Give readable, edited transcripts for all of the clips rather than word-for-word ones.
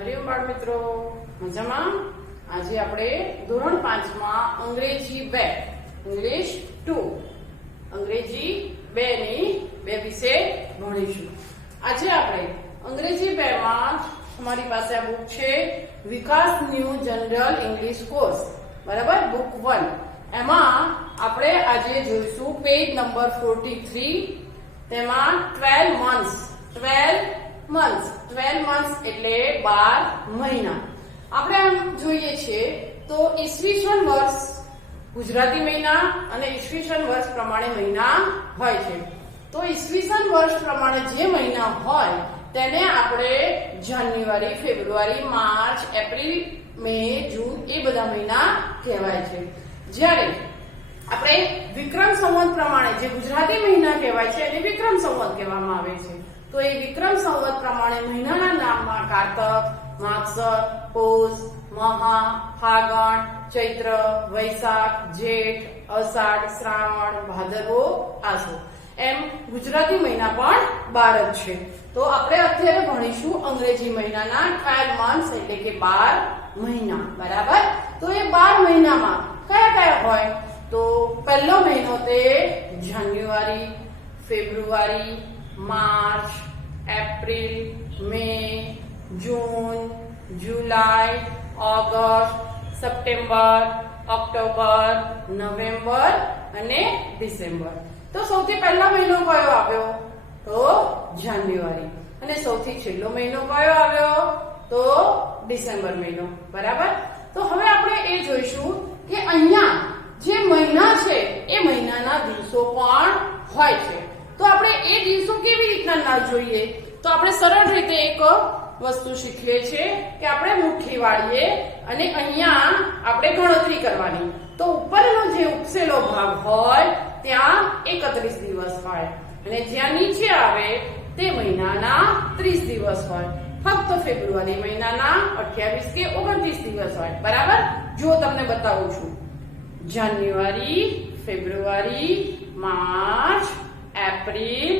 હરિઓમ બાળ મિત્રો, મજામાં? આજે આપણે ધોરણ 5 માં અંગ્રેજી 2 ઇંગ્લિશ 2 અંગ્રેજી 2 ની 2 વિશે ભણીશું. આજે આપણે અંગ્રેજી 2 માં તમારી પાસે આ બુક છે વિકાસ ન્યૂ જનરલ ઇંગ્લિશ કોર્સ, બરાબર, બુક 1. એમાં આપણે આજે જોઈશું પેજ નંબર 43. તેમાં 12 months એટલે 12 મહિના. આપણે આમ જોઈએ છીએ તો ઈસવીસન વર્ષ ગુજરાતી મહિના અને ઈસવીસન વર્ષ પ્રમાણે મહિના હોય છે. તો ઈસવીસન વર્ષ પ્રમાણે જે મહિના હોય તેને આપણે જાન્યુઆરી, ફેબ્રુઆરી, માર્ચ, એપ્રિલ, મે, જૂન એ બધા મહિના કહેવાય છે. જ્યારે આપણે વિક્રમ સંવત પ્રમાણે જે ગુજરાતી મહિના કહેવાય છે એને વિક્રમ સંવત કહેવામાં આવે છે. તો એ વિક્રમ સંવત પ્રમાણે મહિનાના નામમાં કારતક, માગસર, પોષ, મહા, ફાગણ, ચૈત્ર, વૈશાખ, જેઠ, અષાઢ, શ્રાવણ, ભાદરવો, આસો એમ ગુજરાતી મહિના પણ 12 જ છે. તો આપણે અત્યારે ભણીશું અંગ્રેજી મહિનાના 12 months એટલે કે 12 મહિના, બરાબર. તો એ 12 મહિનામાં કયા કયા હોય? તો પહેલો મહિનો તે જાન્યુઆરી, February, March, April, May, June, July, August, September, October, November અને ડિસેમ્બર. તો સૌથી પહેલો મહિનો કયો આવ્યો? તો જાન્યુઆરી. અને સૌથી છેલ્લો મહિનો કયો આવ્યો? તો ડિસેમ્બર મહિનો, બરાબર. તો હવે આપણે એ જોઈશું કે અહીંયા જે મહિના છે એ મહિનાના દિવસો પણ હોય છે. તો આપણે એ દિવસો કેવી રીતના ના જોઈએ? તો આપણે સરળ રીતે એક વસ્તુ શીખીએ છીએ કે આપણે મુઠ્ઠી વાળીએ અને અહીંયા આપણે ગણતરી કરવાની. તો ઉપરનો જે ઉપસેલો ભાગ હોય ત્યાં 31 દિવસ હોય અને જ્યાં નીચે આવે તે મહિનાના 30 દિવસ હોય. ફક્ત ફેબ્રુઆરી મહિનાના 28 કે 29 દિવસ હોય, બરાબર. જો તમને બતાવું છું, January, February, March, April,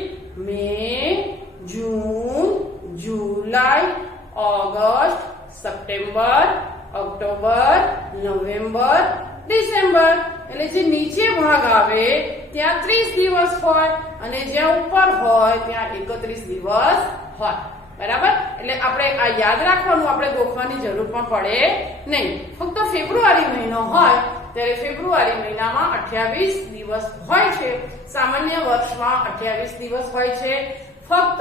May, June, July, August, September, October, November, December. એટલે જે નીચે ભાગ આવે ત્યાં 30 દિવસ હોય અને જ્યાં ઉપર હોય ત્યાં 31 દિવસ હોય, બરાબર. એટલે આપણે આ યાદ રાખવાનું, આપણે ગોખવાની જરૂર પણ પડે નહીં. ફક્ત ફેબ્રુઆરી મહિનો હોય ત્યારે ફેબ્રુઆરી મહિનામાં 28 દિવસ હોય છે. સામાન્ય વર્ષમાં 28 દિવસ હોય છે. ફક્ત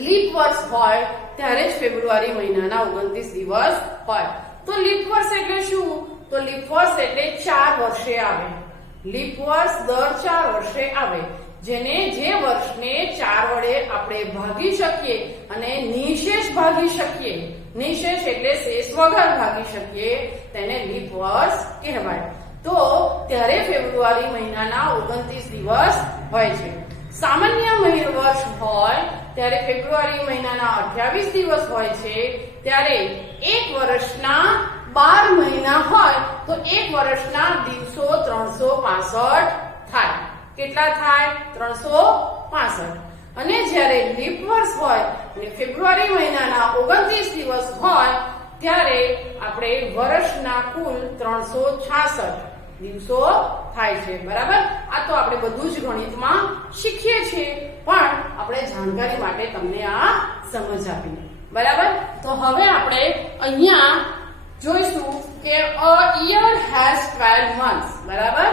લીપ વર્ષ હોય ત્યારે જ ફેબ્રુઆરી મહિનાના 29 દિવસ હોય. તો લીપ વર્ષ એટલે શું? તો લીપ વર્ષ એટલે 4 વર્ષે આવે. લીપ વર્ષ દર 4 વર્ષે આવે, જેને જે વર્ષને 4 વડે આપણે ભાગી શકીએ અને નિશેષ ભાગી શકીએ, નિશેષ એટલે શેષ વગર ભાગી શકીએ, તેને લીપ વર્ષ કહેવાય. તો ત્યારે ફેબ્રુઆરી મહિનાના 29 દિવસ હોય છે. સામાન્ય વર્ષ હોય ત્યારે ફેબ્રુઆરી મહિનાના 28 દિવસ હોય છે. ત્યારે એક વર્ષના 12 મહિના હોય તો એક વર્ષના દિવસો 365 થાય. કેટલા થાય? 365. અને જ્યારે લીપ વર્ષ હોય અને ફેબ્રુઆરી મહિનાના 29 દિવસ હોય ત્યારે આપણે વર્ષના કુલ 366 દિવસો થાય છે, બરાબર. આ તો આપણે બધું જ ગણિતમાં શીખીએ છીએ, પણ આપણે જાણકારી માટે તમને આ સમજ આપી, બરાબર. તો હવે આપણે અહીંયા જોઈશું કે a year has 12 months, બરાબર.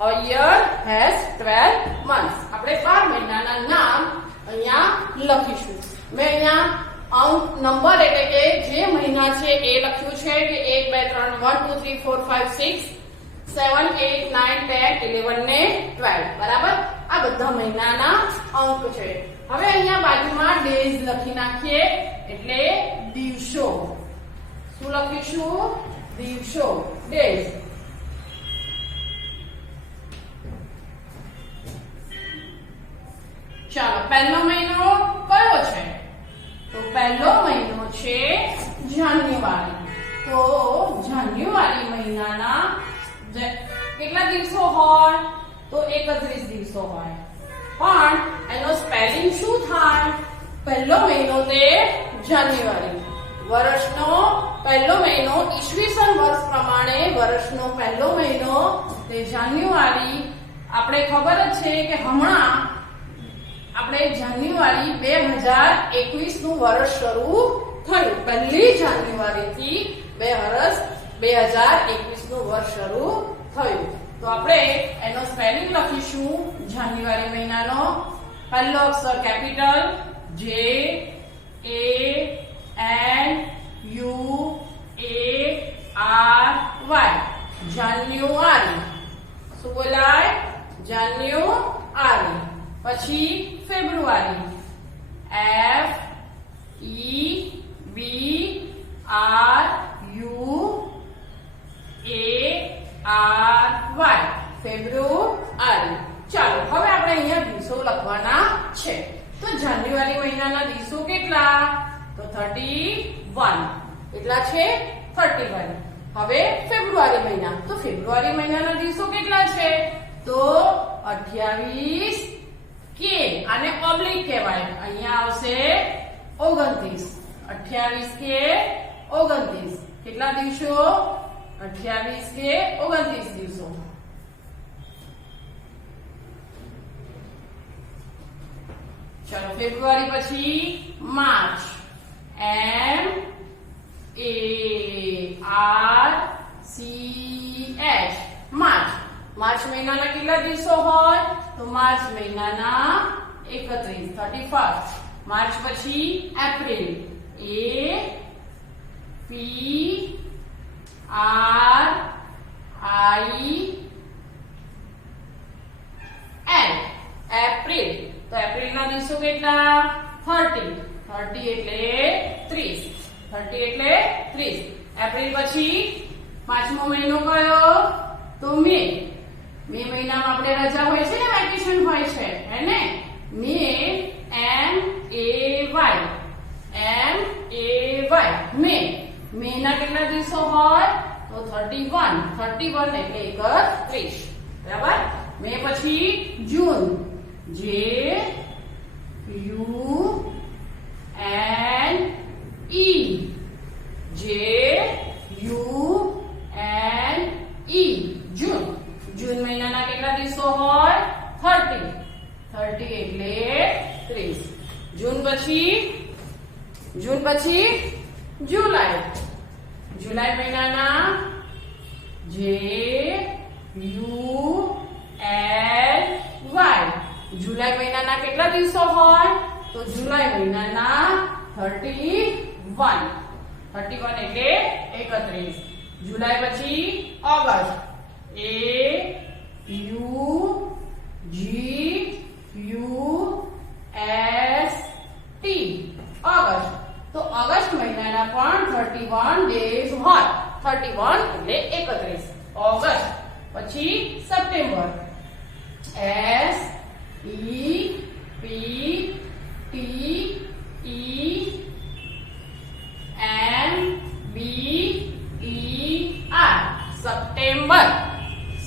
A year has 12 months. આપણે 12 મહિનાના નામ અહીંયા લખીશું. મેં અહીંયા અંક નંબર એટલે કે જે મહિના છે એ લખ્યું છે કે 1 2 3 1 2 3 4 5 6 7 8 9 10 11 ને 12, બરાબર. આ બધા મહિનાના અંક છે. હવે અહીંયા બાજુમાં ડેઝ લખી નાખીએ એટલે દિવસો. શું લખીશું? દિવસો, ડેઝ. ચાલો, પહેલો મહિનો કયો છે? તો પહેલો મહિનો છે જાન્યુઆરી. તો જાન્યુઆરી મહિનાના કેટલા દિવસો હોય? તો 31 દિવસો હોય. પણ એનો સ્પેલિંગ શું થાય? પહેલો મહિનો તે જાન્યુઆરી વર્ષનો પહેલો મહિનો ઈસવીસન વર્ષ પ્રમાણે વર્ષનો પહેલો મહિનો તે જાન્યુઆરી. આપણે ખબર જ છે કે હમણાં આપણે જાન્યુઆરી 2021 નું વર્ષ શરૂ થયું. પહેલી જાન્યુઆરીથી 2021 નું વર્ષ શરૂ થયું. તો આપણે એનો સ્પેલિંગ લખીશું. જાન્યુઆરી મહિનાનો પહેલો અક્ષર કેપિટલ JANUARY. જાન્યુઆરી. શું બોલાય? જાન્યુઆરી. પછી ફેબ્રુઆરી FEBRUARY. ફેબ્રુઆરી. ચાલો હવે આપણે અહીંયા દિવસો લખવાના છે. તો જાન્યુઆરી મહિનાના દિવસો કેટલા? તો 31. કેટલા છે? 31. હવે ફેબ્રુઆરી મહિના. તો ફેબ્રુઆરી મહિનાના દિવસો કેટલા છે? તો 28 કે આને ઓબ્લિક કહેવાય. અહીંયા આવશે 29. 28 કે 29. કેટલા દિવસો? 28 કે 29 દિવસો. ચલો ફેબ્રુઆરી પછી માર્ચ MARCH. માર્ચ મહિનાના કેટલા દિવસો હોય? તો માર્ચ મહિનાના 31. માર્ચ પછી એપ્રિલ APRIL. એપ્રિલ. તો એપ્રિલ ના દિવસો કેટલા? 30 એટલે 30. એપ્રિલ પછી પાંચમો મહિનો કયો? તો મે. મે મહિનામાં આપણે રજા હોય છે ને, વેકેશન હોય છે હેને? મે MAY. મે ના કેટલા દિવસો હોય? તો 31 એટલે 31. બરાબર. મે પછી જૂન JUNE. જૂન મહિનાના કેટલા દિવસો હોય? 30 એટલે 30. જૂન પછી જુલાઈ મહિનાના JULY. જુલાઈ મહિનાના કેટલા દિવસો હોય? તો જુલાઈ મહિનાના 31 એટલે 31. જુલાઈ પછી ઓગસ્ટ AUGUST. ઓગસ્ટ. તો ઓગસ્ટ મહિનાના પણ 31 ડેઝ હોય. 31 એટલે 31. ઓગસ્ટ. પછી સપ્ટેમ્બર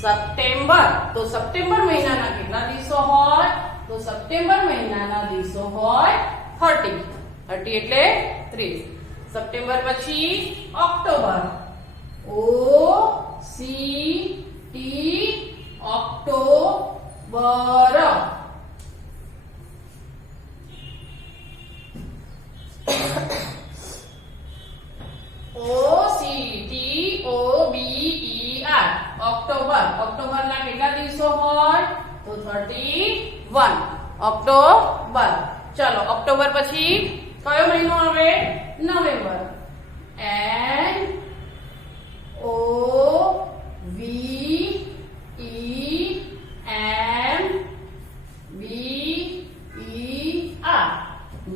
સપ્ટેમ્બર. તો સપ્ટેમ્બર મહિનાના કેટલા દિવસો હોય? તો સપ્ટેમ્બર મહિનાના દિવસો હોય 30 એટલે 30. સપ્ટેમ્બર પછી ઓક્ટોબર ઓક્ટોબર. OCTOBER. ઓક્ટોબર ના કેટલા દિવસો હોય? તો 31. ઓક્ટોબર. ચલો ઓક્ટોબર પછી કયો મહિનો આવે? નવેમ્બર.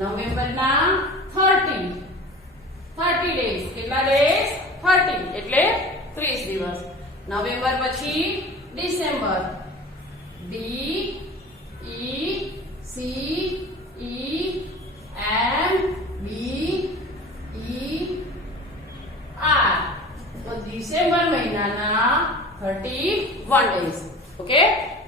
NOVEMBER. નવેમ્બરના 30 ડેઝ. કેટલા ડેઝ? 30 એટલે 30 દિવસ. નવેમ્બર પછી ડિસેમ્બર DECEMBER. તો ડિસેમ્બર મહિનાના 31 ડેઝ. ઓકે.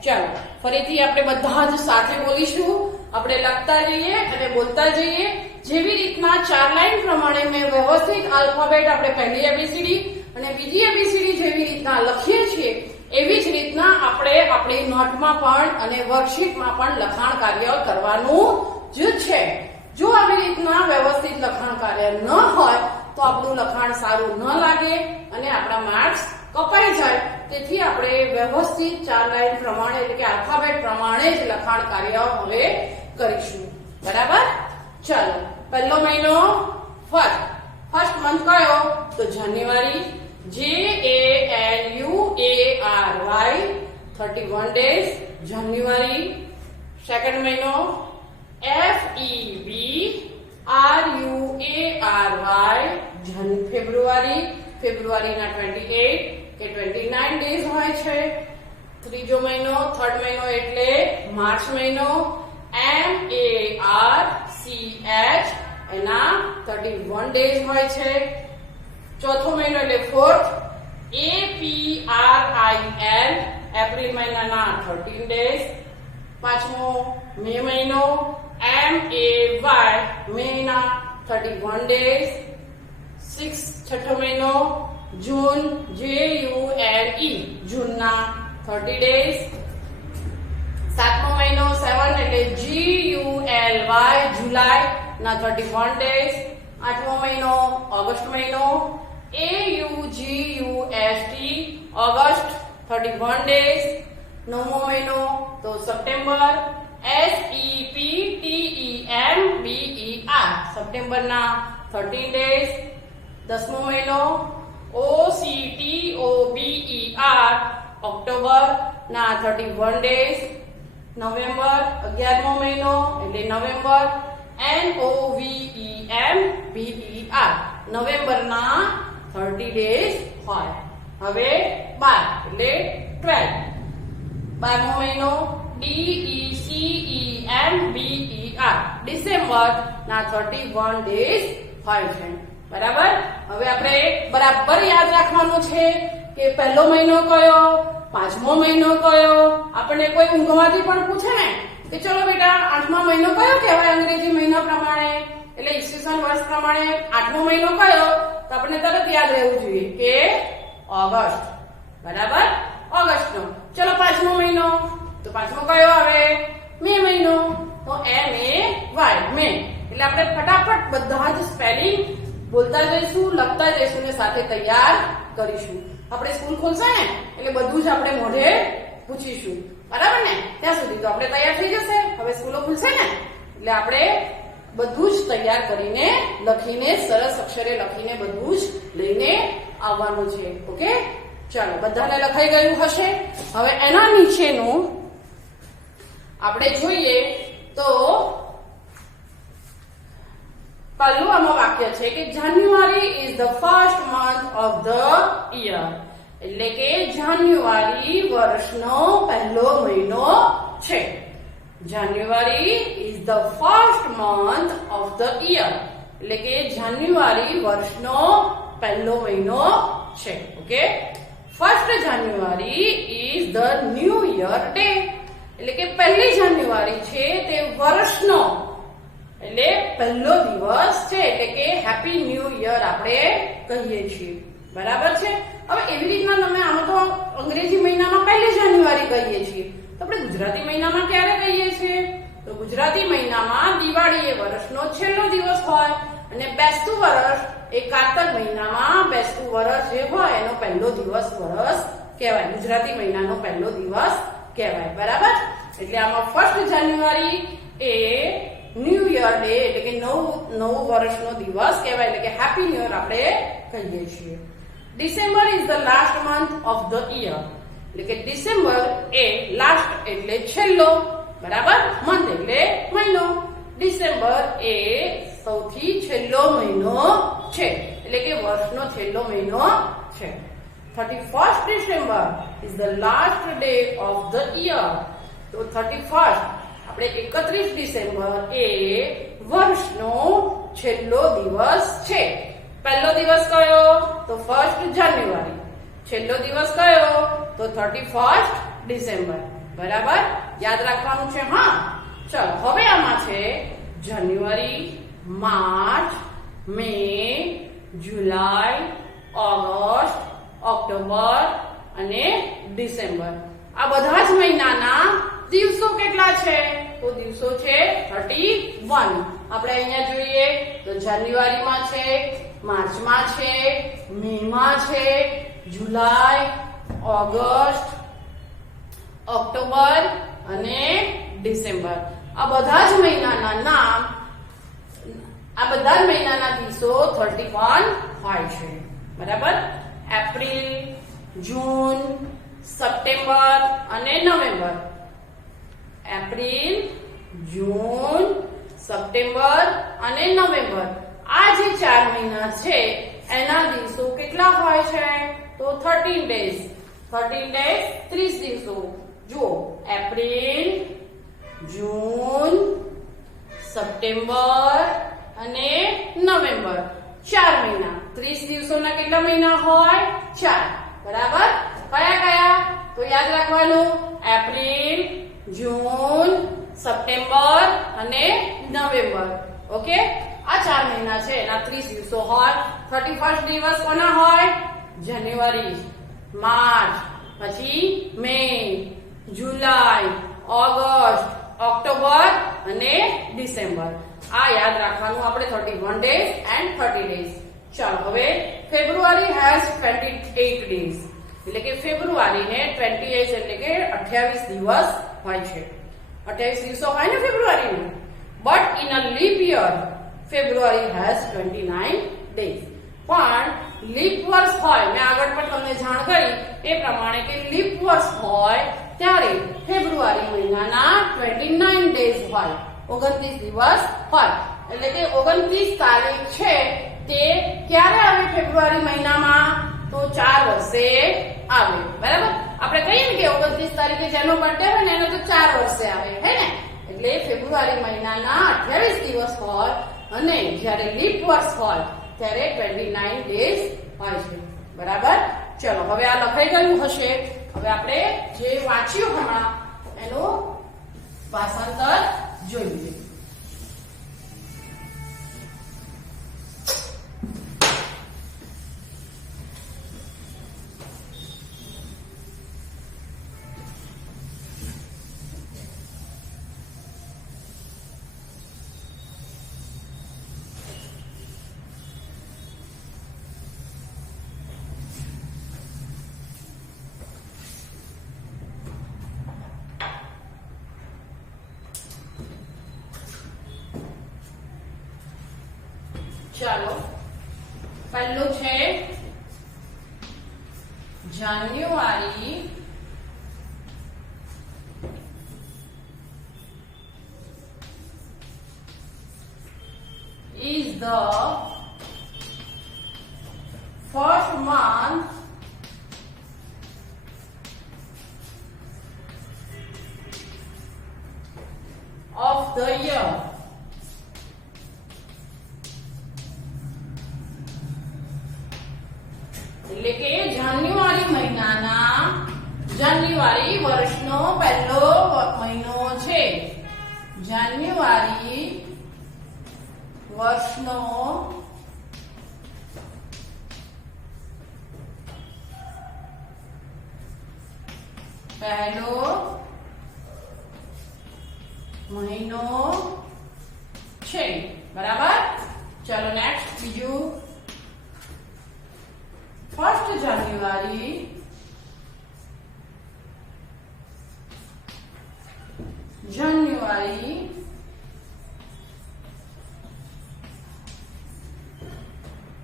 ચાલો ફરીથી આપણે બધા જ સાથે બોલીશું. આપણે લખતા જઈએ અને બોલતા જઈએ. જેવી રીતના 4 લાઈન પ્રમાણે મેં વ્યવસ્થિત આલ્ફાબેટ આપણે પહેલી એબીસીડી અને બીજી એબીસીડી જેવી રીતના લખીએ છીએ એવી જ રીતના આપણે આપણી નોટમાં પણ અને વર્કશીટમાં પણ લખાણ કાર્ય કરવાનું જ છે. જો આવી રીતના વ્યવસ્થિત લખાણ કાર્ય ન હોય તો આપણું લખાણ સારું ન લાગે અને આપણા માર્ક્સ કપાઈ જાય. તેથી આપણે વ્યવસ્થિત 4 લાઈન પ્રમાણે એટલે કે આલ્ફાબેટ પ્રમાણે જ લખાણ કાર્ય હવે કરીશું. બરાબર? ચાલો, પહેલો મહિનો ફર્સ્ટ મંથ કયો? તો જાન્યુઆરી. JANUARY 31 days જાન્યુઆરી. સેકન્ડ મહિનો FEBRUARY ફેબ્રુઆરી. ફેબ્રુઆરીના 28 કે 29 ડેઝ હોય છે. ત્રીજો મહિનો થર્ડ મહિનો એટલે માર્ચ મહિનો. MARCH એના 31 ડેઝ હોય છે. ચોથો મહિનો એટલે ફોર્થ. APRIL એપ્રિલ મહિનાના 13 ડેઝ. પાંચમો મે મહિનો. MAY મેના 31 ડેઝ. છઠ્ઠો મહિનો જૂન. JUNE જૂનના 30 ડેઝ. સાતમો મહિનો 7 એટલે GULY જુલાઈ ના 31 ડેઝ. આઠમો મહિનો ઓગસ્ટ મહિનો. AUGUST August 31 days. નવમો મહિનો તો સપ્ટેમ્બર. SEPTEMBER સપ્ટેમ્બરના 13 days. દસમો મહિનો OCTOBER ઓક્ટોબર ના 31 ડેઝ. નવેમ્બર 11મો મહિનો એટલે નવેમ્બર. NOVEMBER નવેમ્બરના 30 ડેઝ હોય. હવે 12 એટલે 12. 12મો મહિનો DECEMBER ડિસેમ્બર ના 31 ડેઝ હોય છે. બરાબર? હવે આપણે બરાબર યાદ રાખવાનું છે કે પહેલો મહિનો કયો, પાંચમો મહિનો કયો. આપણને કોઈ ઊંઘમાંથી પણ પૂછે ને કે ચલો બેટા આઠમા મહિનો કયો કહેવાય અંગ્રેજી મહિના પ્રમાણે એટલે ઈસવીસન વર્ષ પ્રમાણે આઠમો મહિનો કયો, તો આપણને તરત યાદ રહેવું જોઈએ કે ઓગસ્ટ. બરાબર? ઓગસ્ટનો. ચલો પાંચમો મહિનો, તો પાંચમો કયો આવે? મે મહિનો. તો MAY મે. એટલે આપણે ફટાફટ બધા જ સ્પેલિંગ બોલતા જઈશું, લખતા જઈશું ને સાથે તૈયાર કરીશું. આપણે સ્કૂલ ખોલશે ને એટલે બધું જ આપણે મોઢે પૂછીશું. બરાબર ને? ત્યાં સુધી તો આપણે તૈયાર થઈ જશે. હવે સ્કૂલો ખુલશે ને એટલે આપણે બધું જ તૈયાર કરીને લખીને સરસ અક્ષરે લખીને બધું જ લઈને આવવાનું છે. ઓકે? ચાલો, બધાને લખાઈ ગયું હશે. હવે એના નીચેનું આપણે જોઈએ તો પહેલું આમાં વાક્ય છે કે January is the first month of the year. એટલે કે જાન્યુઆરી વર્ષનો પહેલો મહિનો છે. January is the first month of the year. એટલે કે જાન્યુઆરી વર્ષનો પહેલો મહિનો છે. Okay? First January is the new year day. એટલે કે પહેલી જાન્યુઆરી છે તે વર્ષનો એટલે પહેલો દિવસ છે. એટલે કે હેપી ન્યૂ યર આપણે કહીએ છીએ. બરાબર છે? હવે એવી રીતના તમે આમાં તો અંગ્રેજી મહિનામાં પહેલી જાન્યુઆરી કહીએ છીએ, તો આપણે ગુજરાતી મહિનામાં ક્યારે કહીએ છીએ? તો ગુજરાતી મહિનામાં દિવાળી એ વર્ષનો છેલ્લો દિવસ હોય અને બેસતું વર્ષ એ કારતક મહિનામાં બેસતું વર્ષ જે હોય એનો પહેલો દિવસ વર્ષ કહેવાય. ગુજરાતી મહિનાનો પહેલો દિવસ કહેવાય. બરાબર? એટલે આમાં ફર્સ્ટ જાન્યુઆરી એ ન્યૂ યર ડે એટલે કે નવું વર્ષનો દિવસ કહેવાય. એટલે કે હેપી ન્યૂ યર આપણે કહીએ છીએ. December is the last month of the year. એટલે કે ડિસેમ્બર એ લાસ્ટ એટલે છેલ્લો. બરાબર? મંથ એટલે મહિનો. ડિસેમ્બર એ સૌથી છેલ્લો મહિનો છે. એટલે કે વર્ષનો છેલ્લો મહિનો છે. 31st December is the last day of the year. તો 31st આપણે 31 ડિસેમ્બર એ વર્ષનો છેલ્લો દિવસ છે. પહેલો દિવસ કયો? તો ફર્સ્ટ જાન્યુઆરી. છેલ્લો દિવસ કયો? તો 31st ડિસેમ્બર. બરાબર? યાદ રાખવાનું છે. હા, ચાલો હવે આમાં છે જાન્યુઆરી, માર્ચ, મે, જુલાઈ, ઓગસ્ટ, ઓક્ટોબર અને ડિસેમ્બર. આ બધા જ મહિનાના દિવસો કેટલા છે? તો દિવસો છે 31. આપણે અહીંયા જોઈએ તો જાન્યુઆરીમાં છે, માર્ચમાં છે, મેમાં છે, જુલાઈ, ઓગસ્ટ, ઓક્ટોબર અને ડિસેમ્બર. આ બધા જ મહિનાના નામ, આ બધા જ મહિનાના દિવસો 31 હોય છે. બરાબર? એપ્રિલ, જૂન, સપ્ટેમ્બર અને નવેમ્બર. એપ્રિલ, જૂન, સપ્ટેમ્બર અને નવેમ્બર. આ જે 4 મહિના છે એના દિવસો કેટલા હોય છે? તો 13 ડેઝ. 13 ડેઝ 30 દિવસો. જુઓ, એપ્રિલ, જૂન, સપ્ટેમ્બર અને નવેમ્બર. 4 મહિના. 30 દિવસોના કેટલા મહિના હોય? 4. બરાબર? કયા કયા? તો યાદ રાખવાનું, એપ્રિલ, જૂન, સપ્ટેમ્બર અને નવેમ્બર. ઓકે? આ 4 મહિના છે એના 30 દિવસો હોય. 31st દિવસ કોના હોય? જાન્યુઆરી, માર્ચ, પછી મે, જુલાઈ, ઓગસ્ટ, ઓક્ટોબર અને ડિસેમ્બર. આ યાદ રાખવાનું આપણે 31 ડેઝ એન્ડ 30 ડેઝ. ચાલો હવે ફેબ્રુઆરી હેઝ 28 ડેઝ. એટલે કે ફેબ્રુઆરીને 28 એટલે કે 28 દિવસ હોય છે. 28 દિવસો હોય ને ફેબ્રુઆરીમાં. But in a leap year February has 29 days. પણ લીપ વર્ષ હોય, મેં આગળ પણ તમને જાણ કરી એ પ્રમાણે કે લીપ વર્ષ હોય ત્યારે ફેબ્રુઆરી મહિનાના 29 ડેઝ હોય, 29 દિવસ હોય. એટલે કે 29 તારીખ છે તે ક્યારે આવે ફેબ્રુઆરી મહિનામાં? તો 4 વર્ષે આવે. બરાબર? આપણે કહીએ ને કે 29 તારીખે જેનો બર્થડે હોય ને એનો તો 4 વર્ષે આવે, હે ને? એટલે ફેબ્રુઆરી મહિનાના 28 દિવસ હોય અને જ્યારે લીપ વર્ષ હોય ત્યારે 29 ડેઝ હોય છે. બરાબર? ચલો હવે આ લખાઈ ગયું હશે. હવે આપણે જે વાંચ્યું હમણાં એનું ભાષાંતર જોઈએ. ચાલો, પહેલું છે જાન્યુઆરી, is the first month of the year. એટલે કે જાન્યુઆરી મહિનાના, જાન્યુઆરી વર્ષનો પહેલો મહિનો છે. જાન્યુઆરી વર્ષનો પહેલો મહિનો છે. બરાબર? ચલો નેક્સ્ટ બીજું. 1st January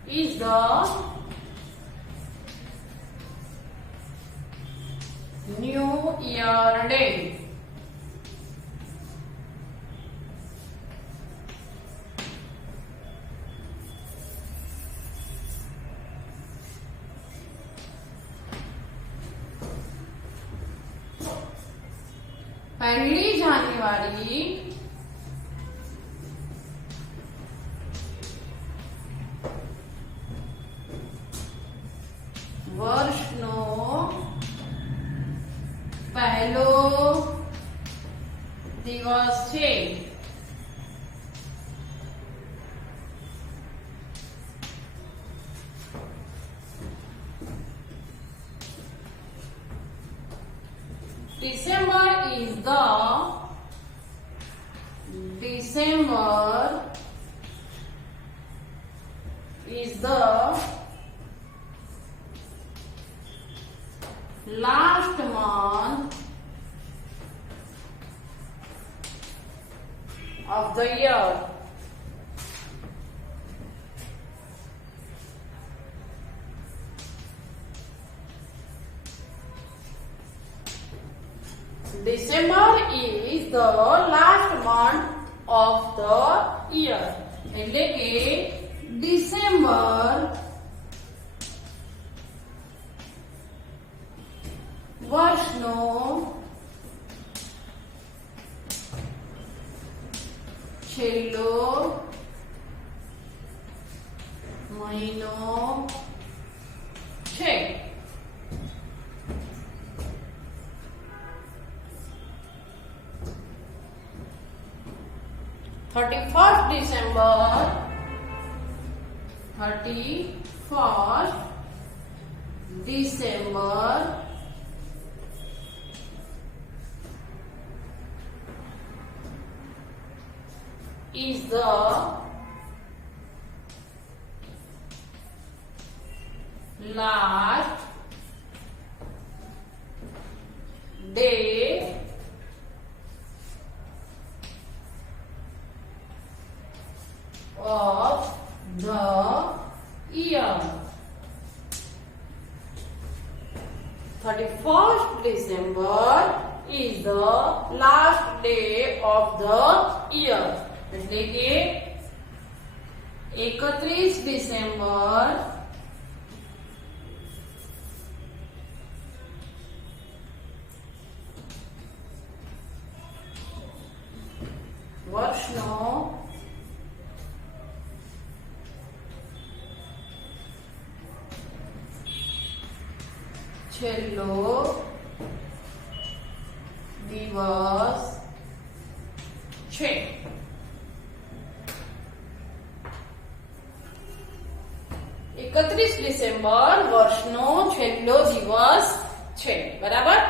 is the New Year Day. पहली जान्युआरी વર્ષનો પહેલો દિવસ છે. December is the last month of the year. December is the last month of the year. એટલે કે ડિસેમ્બર વર્ષનો છેલ્લો મહિનો છે. 31st December is the last day of the year. 31st December is the last day of the year. એટલે કે 31 December વર્ષનો છેલ્લો દિવસ છે. 31 ડિસેમ્બર વર્ષનો છેલ્લો દિવસ છે. બરાબર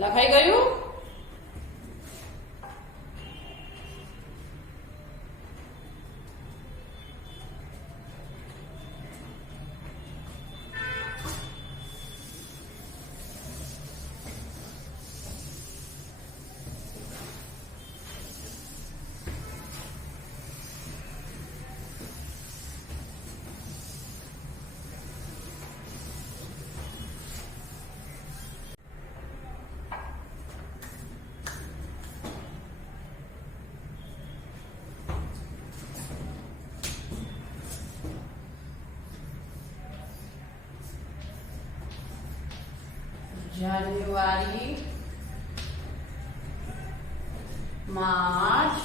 લખાઈ ગયું. January, March,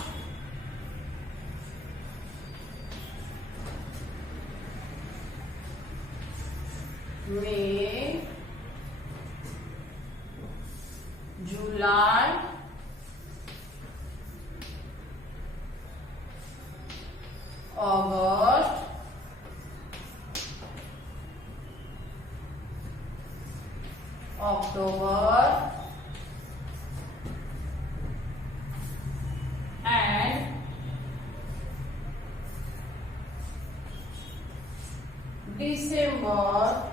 May, July, August, October and December.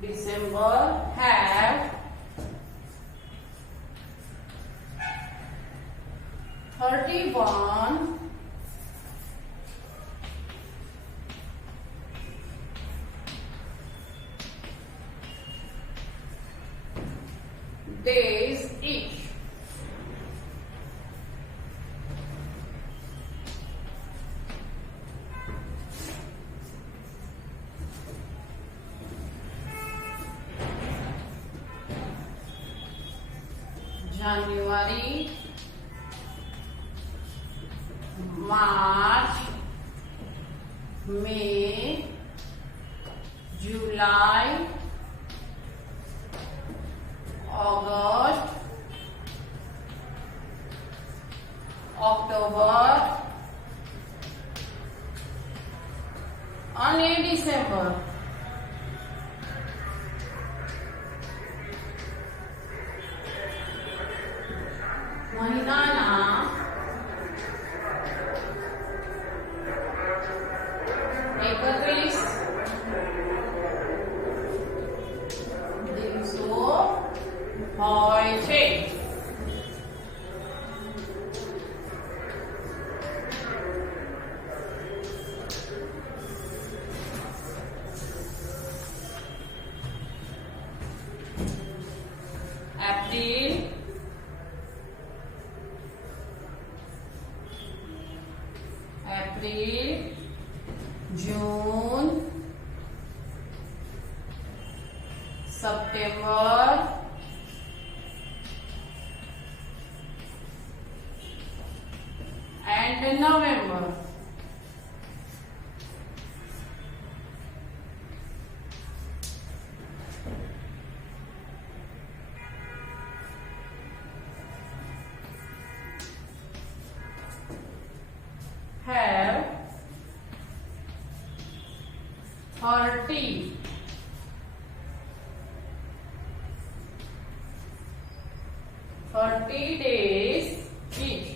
December have 31 days each. January, March, May, July, August, October December. મહિનાના 31 દિવસો હોય છે. April, June, September, and November. Have 30 days each.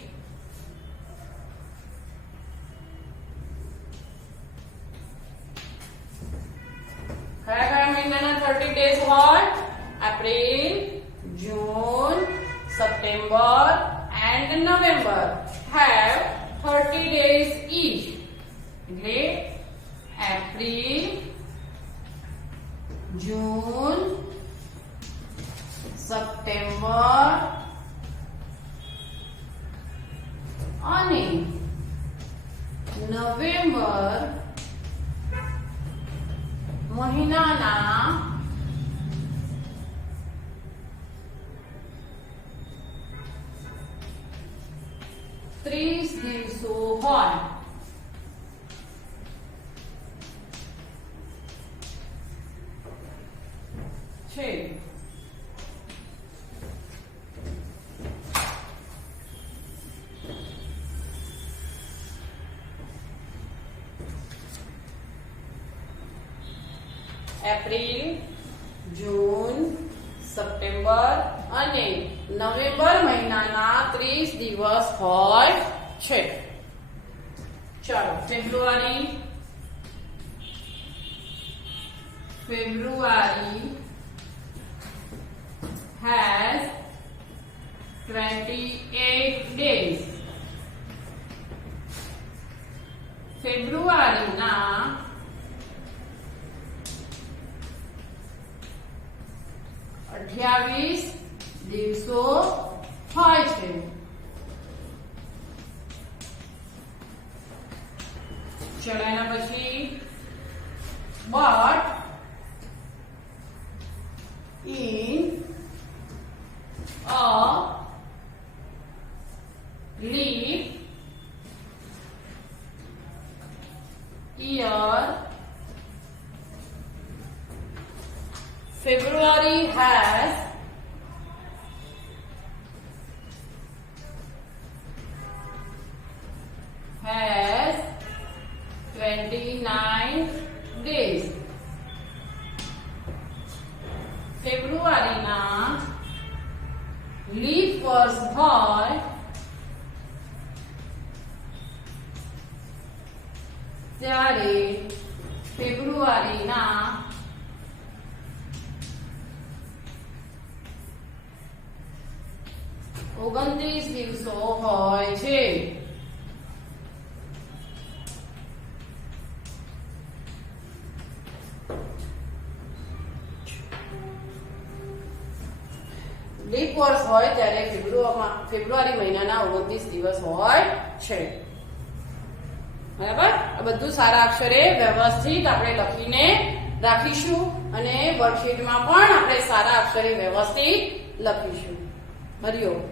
કયા મહિનાના 30 days હોય? April, June, September and November. Have 30 days each. એટલે April, જૂન, September અને November મહિનાના 30 દિવસો હોય. છે. એપ્રિલ, જૂન, સપ્ટેમ્બર અને નવેમ્બર મહિનાના 30 દિવસ હોય છે. ચાલો ફેબ્રુઆરી has 28 days. ફેબ્રુઆરીના 28 દિવસો હોય છે. ચલો એના પછી but in a leap year February has 29 days. ફેબ્રુઆરીના leap વર્ષ હોય ત્યારે ફેબ્રુઆરીના 29 દિવસો હોય છે. લીપ વર્ષ હોય ત્યારે ફેબ્રુઆરી મહિનાના 29 દિવસ હોય છે. બરાબર? આ બધું સારા અક્ષરે વ્યવસ્થિત આપણે લખીને રાખીશું અને વર્કશીટમાં પણ આપણે સારા અક્ષરે વ્યવસ્થિત લખીશું. હરિઓમ.